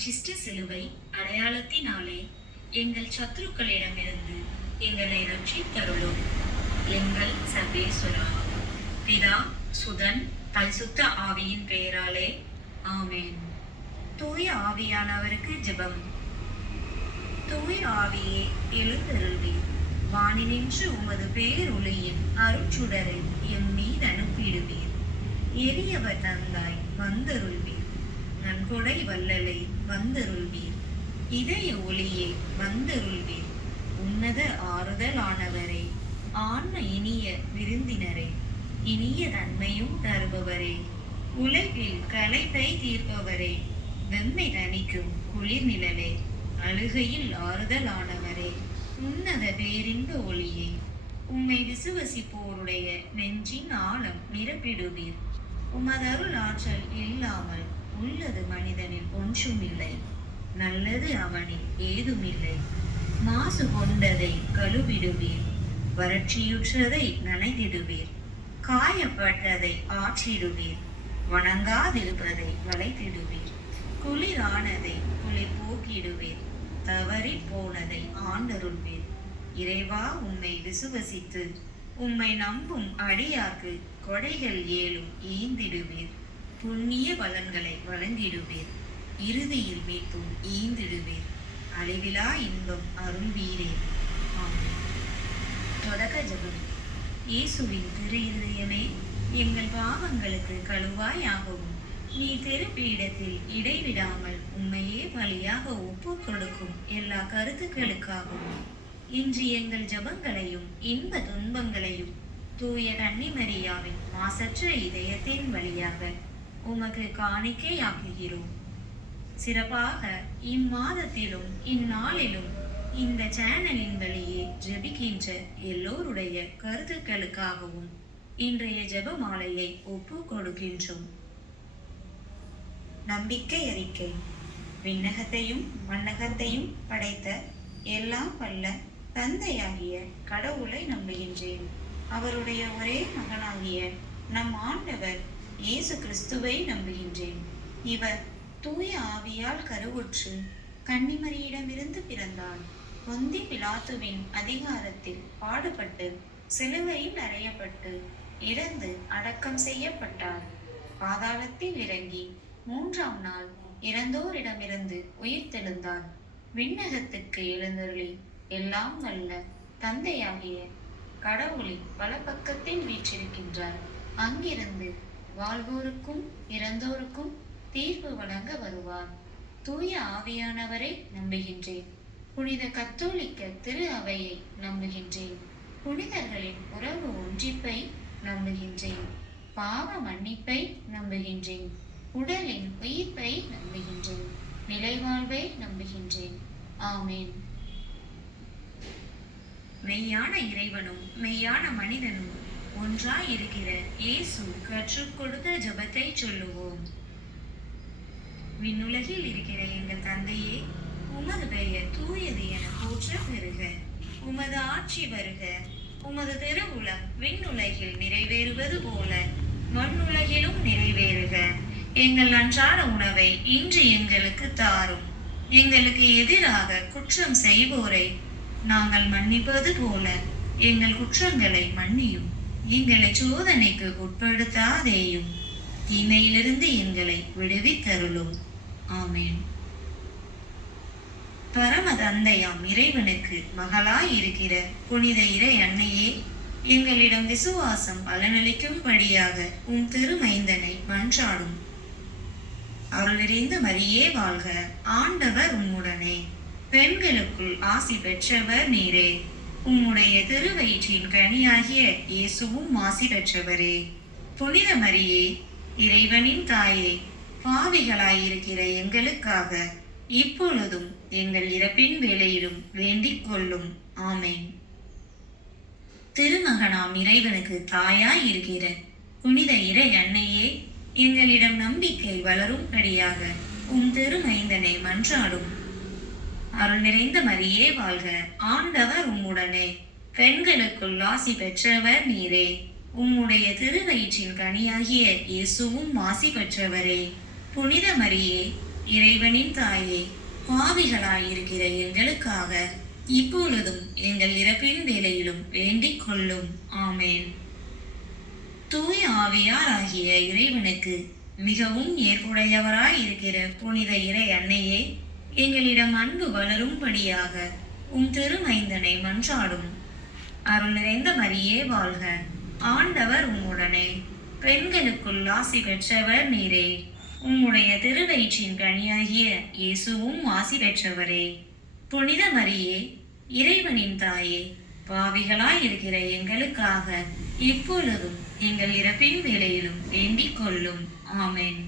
பச்சிஷ்ட சிலுவை அடையாளத்தினாலே எங்கள் சத்துருக்களிடமிருந்து எங்களை ரட்சித்தருளும். எங்கள் சர்வேஸ்வரா. பிதா, சுதன், பரிசுத்த ஆவியின் பெயராலே ஆமென். தூய ஆவியானவருக்கு ஜெபம். தூய ஆவியே எழுந்தருள்வீர். வானினின்று உமது பேரொளியின் அருட்சுடரை எம் மீது அனுப்பிடுவீர். எரியவர் தந்தாய் வந்தருள்வீர். நன்கொடை வல்லலை வந்தருள்வீர். இதய ஒளியே வந்தருள்வீர். உன்னத ஆறுதலானவரே, ஆன்ம இனிய விருந்தினரே, இனிய தன்மையும் தருபவரே, உலகில் களைப்பை தீர்ப்பவரே, வெம்மை தணிக்கும் குளிர் நிழலே, அழுகையில் ஆறுதலானவரே, உன்னத பேரின்ப ஒளியே, உம்மை விசுவசிப்போருடைய நெஞ்சின் ஆழம் நிரப்பிடுவீர். உமதருள் ஆற்றல் இல்லாமல் உள்ளது மனிதனில் ஒன்றுமில்லை, நல்லது அவனில் ஏதுமில்லை. மாசு கொண்டதை கழுவிடுவீர். வறட்சியுற்றதை நனைத்திடுவீர். காயப்பட்டதை ஆற்றிடுவீர். வணங்காதிருப்பதை வளைத்திடுவீர். குளிரானதை குளிர் போக்கிடுவீர். தவறி போனதை ஆண்டருள்வீர். இறைவா, உம்மை விசுவசித்து உம்மை நம்பும் அடியார்க்கு கொடைகள் ஏழும் ஈந்திடுவீர். புண்ணிய பலன்களை வழங்கிடுவீர். இறுதியில் மீட்டும் ஈந்திடுவீர். அழிவிலா இன்பம் அருள்வீரே. ஆமென். தொடக்க ஜெபம். இயேசுவின் திரு இருதயமே, எங்கள் பாவங்களுக்கு கழுவாயாகவும் நீ திருப்பீடத்தில் இடைவிடாமல் உம்மையே பலியாக ஒப்பு கொடுக்கும் எல்லா கருத்துக்களுக்காகவும் இன்று எங்கள் ஜபங்களையும் இன்ப துன்பங்களையும் தூய கன்னிமரியாவின் மாசற்ற இதயத்தின் வழியாக உமக்கு காணிக்கையாக்குகிறோம். சிறப்பாக இம்மாதத்திலும் இந்நாளிலும் இந்த சேனலின் வழியே ஜெபிக்கின்ற எல்லோருடைய கருத்துக்களுக்காகவும் இன்றைய ஜெப மாலையை ஒப்பு கொடுக்கின்றோம். நம்பிக்கை அறிக்கை. விண்ணகத்தையும் மண்ணகத்தையும் படைத்த எல்லாம் வல்ல தந்தையாகிய கடவுளை நம்புகின்றேன். அவருடைய ஒரே மகனாகிய நம் ஆண்டவர் இயேசு கிறிஸ்துவை நம்புகின்றேன். இவர் தூய ஆவியால் கருவுற்று கன்னிமரியிடமிருந்து பிறந்தார். பொந்தி பிலாத்துவின் அதிகாரத்தில் பாடுபட்டு சிலுவையில் அறையப்பட்டு இறந்து அடக்கம் செய்யப்பட்டார். பாதாளத்தில் இறங்கி 3ஆம் நாள் இறந்தோரிடமிருந்து உயிர்த்தெழுந்தார். விண்ணகத்துக்கு எழுந்தருளி எல்லாம் வல்ல தந்தையாகிய கடவுளின் வலப்பக்கத்தில் வீற்றிருக்கின்றார். அங்கிருந்து வாழ்வோருக்கும் இறந்தோருக்கும் தீர்ப்பு வழங்க வருவார். தூய ஆவியானவரை நம்புகின்றேன். புனித கத்தோலிக்க திரு அவையை நம்புகின்றேன். புனிதர்களின் உறவு ஒன்றிப்பை நம்புகின்றேன். பாவ மன்னிப்பை நம்புகின்றேன். உடலின் உயிர்ப்பை நம்புகின்றேன். நிலைவாழ்வை நம்புகின்றேன். ஆமேன். மெய்யான இறைவனும் மெய்யான மனிதனும் ஒன்றாய் இருக்கிற இயேசு கற்றுக் கொடுத்த ஜெபத்தை சொல்லுவோம். விண்ணுலகில் இருக்கிற எங்கள் தந்தையே, உமது பெயர் தூயது என போற்ற பெறுக. உமது ஆட்சி வருக. உமது திருவுளம் விண்ணுலகில் நிறைவேறுவது போல மண்ணுலகிலும் நிறைவேறுக. எங்கள் அன்றாட உணவை இன்று எங்களுக்கு தாரும். எங்களுக்கு எதிராக குற்றம் செய்வோரை நாங்கள் மன்னிப்பது போல எங்கள் குற்றங்களை மன்னியும். எங்களை சோதனைக்கு உட்படுத்தாதேயும், தீமையிலிருந்து எங்களை விடுவித்தருளும். ஆமேன். பரம தந்தையாம் இறைவனுக்கு மகளாய் இருக்கிற புனித இறை அன்னையே, எங்களிடம் விசுவாசம் பலனளிக்கும்படியாக உம் திருமைந்தனை மன்றாடும். அருள் நிறைந்த மரியே வாழ்க. ஆண்டவர் உம்முடனே. பெண்களுக்குள் ஆசி பெற்றவர் நீரே. உம்முடைய திருவயிற்றின் கனியாகிய இயேசுவும் ஆசி பெற்றவரே. புனித மரியே, இறைவனின் தாயே, பாவிகளாயிருக்கிற எங்களுக்காக இப்பொழுதும் எங்கள் இறப்பின் வேளையிலும் வேண்டிக் கொள்ளும். ஆமேன். திருமகனாம் இறைவனுக்கு தாயாய் இருக்கிற புனித இறை அன்னையே, எங்களிடம் நம்பிக்கை வளரும்படியாக உம் திருமைந்தனை மன்றாடும். அருள் நிறைந்த மரியே வாழ்க. ஆண்டவர் உம்முடனே. பெண்களுக்குள் ஆசி பெற்றவர் நீரே. உம்முடைய திருவயிற்றின் கனியாகிய இயேசுவும் ஆசி பெற்றவரே. புனித மரியே, இறைவனின் தாயே, பாவிகளாயிருக்கிற எங்களுக்காக இப்பொழுதும் எங்கள் இறப்பின் வேளையிலும் வேண்டிக் கொள்ளும். ஆமேன். தூய ஆவியாராகிய இறைவனுக்கு மிகவும் ஏற்புடையவராயிருக்கிற புனித இறை அன்னையே, எங்களிடம் அன்பு வளரும்படியாக திருமைந்தனை மன்றாடும். அருள் நிறைந்த மரியே வாழ்க. ஆண்டவர் உம்முடனே, பெண்களுக்குள் ஆசி பெற்றவர் நீரே. உம்முடைய திருவயிற்றின் கனியாகிய இயேசுவும் ஆசி பெற்றவரே. புனித மரியே, இறைவனின் தாயே, பாவிகளாயிருக்கிற எங்களுக்காக இப்பொழுதும் எங்கள் இறப்பின் வேளையிலும் வேண்டிக் கொள்ளும். ஆமேன்.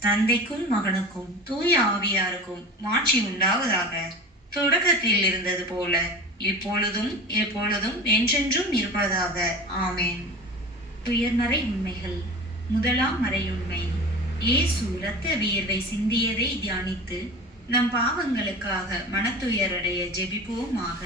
தந்தைக்கும் மகனுக்கும் தூய ஆவியாருக்கும் மாட்சி உண்டாவதாக. தொடக்கத்தில் இருந்தது போல இப்பொழுதும் எப்பொழுதும் என்றென்றும் இருப்பதாக. ஆமேன். துயர்மறை உண்மைகள். முதலாம் மறையுண்மை. இயேசு இரத்த வியர்வை சிந்தியதை தியானித்து நம் பாவங்களுக்காக மனத்துயரடைய ஜெபிப்போமாக.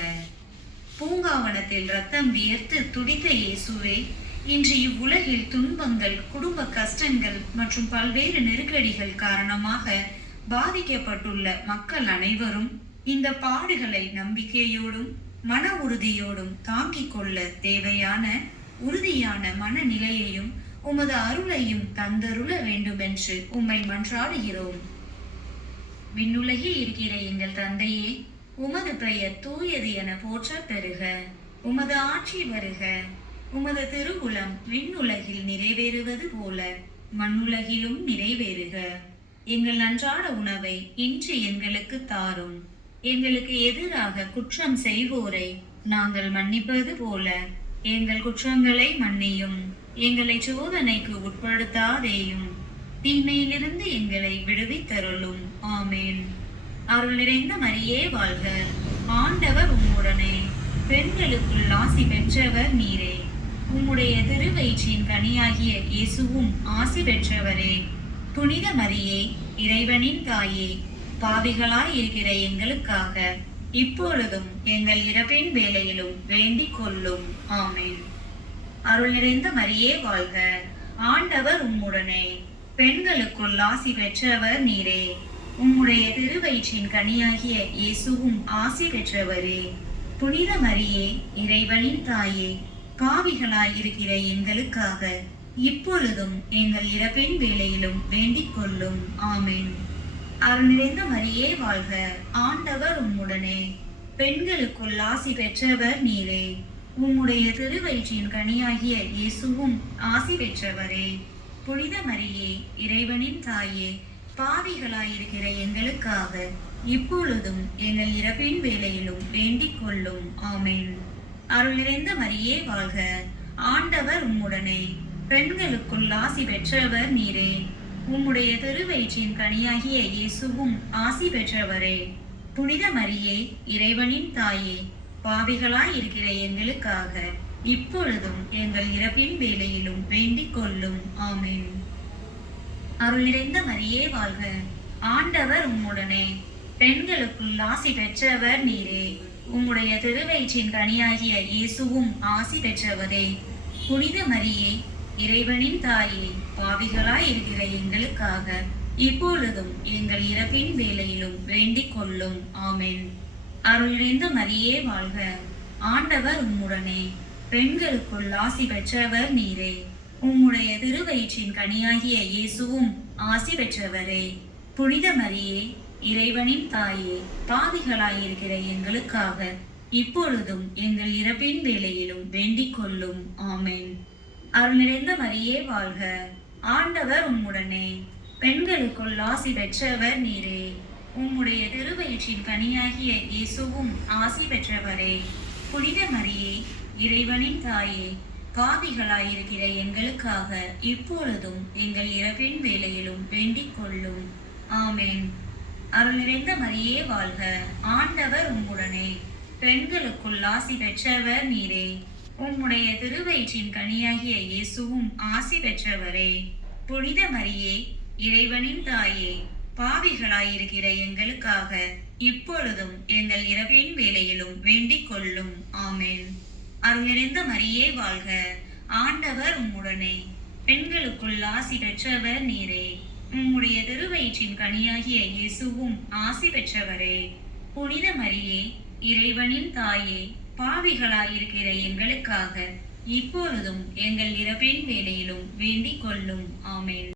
பூங்காவனத்தில் ரத்தம் வியர்த்து துடித்த இயேசுவே, இன்று இவ்வுலகில் துன்பங்கள், குடும்ப கஷ்டங்கள் மற்றும் பல்வேறு நெருக்கடிகள் காரணமாக பாதிக்கப்பட்டுள்ள மக்கள் அனைவரும் இந்த பாடுகளை நம்பிக்கையோடும் மன உறுதியோடும் தாங்கிக் கொள்ள தேவையான உறுதியான மனநிலையையும் உமது அருளையும் தந்தருள வேண்டுமென்று உம்மை மன்றாடுகிறோம். விண்ணுலகில் இருக்கிற எங்கள் தந்தையே, உமது பெயர் தூயது என போற்ற பெறுக. உமது ஆட்சி வருக. உமது திருவுளம் விண்ணுலகில் நிறைவேறுவது போல மண்ணுலகிலும் நிறைவேறுக. எங்கள் அன்றாட உணவை இன்று எங்களுக்கு தாரும். எங்களுக்கு எதிராக குற்றம் செய்வோரை நாங்கள் மன்னிப்பது போல எங்கள் குற்றங்களை மன்னியும். எங்களை சோதனைக்கு உட்படுத்தாதேயும், தீமையிலிருந்து எங்களை விடுவித்தருளும். ஆமேன். அருள் நிறைந்த மரியே வாழ்க. ஆண்டவர் உம்முடனே, பெண்களுக்குள் ஆசி பெற்றவர் நீரே. உம்முடைய திருவயிற்றின் கனியாகிய இயேசுவும் ஆசி பெற்றவரே. புனித மரியே, இறைவனின் தாயே, பாவிகளாய் இருக்கிற எங்களுக்காக இப்பொழுதும் எங்கள் இறப்பின் வேளையிலும் வேண்டிக் கொள்ளும். ஆமேன். அருள் நிறைந்த மரியே வாழ்க. ஆண்டவர் உம்முடனே, பெண்களுக்குள் ஆசி பெற்றவர் நீரே. உம்முடைய திருவயிற்றின் கனியாகிய இயேசுவும் ஆசி பெற்றவரே. புனித மரியே, இறைவனின் தாயே, பாவிகளாய் இருக்கிற எங்களுக்காக இப்பொழுதும் எங்கள் இறப்பின் வேளையிலும் வேண்டிக் கொள்ளும். ஆமேன். அருள் நிறைந்த மரியே வாழ்க. ஆண்டவர் உம்முடனே, பெண்களுக்குள் ஆசி பெற்றவர் நீரே. உம்முடைய திருவயிற்றின் கனியாகிய இயேசுவும் ஆசி பெற்றவரே. புனித மரியே, இறைவனின் தாயே, பாவிகளாயிருக்கிற எங்களுக்காக இப்பொழுதும் எங்கள் இறப்பின் வேளையிலும் வேண்டிக் கொள்ளும். ஆமேன். அருள் நிறைந்த மரியே வாழ்க. ஆண்டவர் உம்முடனே, பெண்களுக்குள் ஆசி பெற்றவர் நீரே. உம்முடைய திருவயிற்றின் கனியாகிய இயேசுவும் ஆசி பெற்றவரே. புனித மரியே, இறைவனின் தாயே, பாவிகளாய் இருக்கிற எங்களுக்காக இப்பொழுதும் எங்கள் இறப்பின் வேளையிலும் வேண்டிக் கொள்ளும். ஆமேன். அருள் நிறைந்த மரியே வாழ்க. ஆண்டவர் உம்முடனே, பெண்களுக்குள் ஆசி பெற்றவர் நீரே. உம்முடைய திருவயிற்றின் கனியாகிய இயேசுவும் ஆசி பெற்றவரே. புனித மரியே, இறைவனின் தாயே, பாவிகளாய் இருக்கிற எங்களுக்காக இப்பொழுதும் எங்கள் இறப்பின் வேளையிலும் வேண்டிக் கொள்ளும். ஆமேன். அருள் நிறைந்த மரியே வாழ்க. ஆண்டவர் உம்முடனே, பெண்களுக்குள் ஆசி பெற்றவர் நீரே. உம்முடைய திருவயிற்றின் கனியாகிய இயேசுவும் ஆசி பெற்றவரே. புனித மரியே, இறைவனின் தாயே, பாவிகளாயிருக்கிற எங்களுக்காக இப்பொழுதும் எங்கள் இறப்பின் வேளையிலும் வேண்டிக் கொள்ளும். ஆமேன். அருள் நிறைந்த மரியே வாழ்க. ஆண்டவர் உம்முடனே, பெண்களுக்குள் ஆசி பெற்றவர் நீரே. உம்முடைய திருவயிற்றின் கனியாகிய இயேசுவும் ஆசி பெற்றவரே. புனித மரியே, இறைவனின் தாயே, பாவிகளாயிருக்கிற எங்களுக்காக இப்பொழுதும் எங்கள் இறப்பின் வேளையிலும் வேண்டிக் கொள்ளும். ஆமேன். அருள் நிறைந்த மரியே வாழ்க. ஆண்டவர் உம்முடனே, பெண்களுக்குள் ஆசி பெற்றவர் நீரே. உம்முடைய திருவயிற்றின் கனியாகிய இயேசுவும் ஆசி பெற்றவரே. புனித மரியே, இறைவனின் தாயே, பாவிகளாயிருக்கிற எங்களுக்காக இப்பொழுதும் எங்கள் இறப்பின் வேளையிலும் வேண்டிக் கொள்ளும். ஆமேன். அருள் நிறைந்த மரியே வாழ்க. ஆண்டவர் உம்முடனே, பெண்களுக்குள் ஆசி பெற்றவர் நீரே. உம்முடைய திருவயிற்றின் கனியாகிய இயேசுவும் ஆசி பெற்றவரே. புனித மரியே, இறைவனின் தாயே, பாவிகளாயிருக்கிற எங்களுக்காக இப்பொழுதும் எங்கள் இறப்பின் வேளையிலும் வேண்டிக் கொள்ளும். ஆமென்.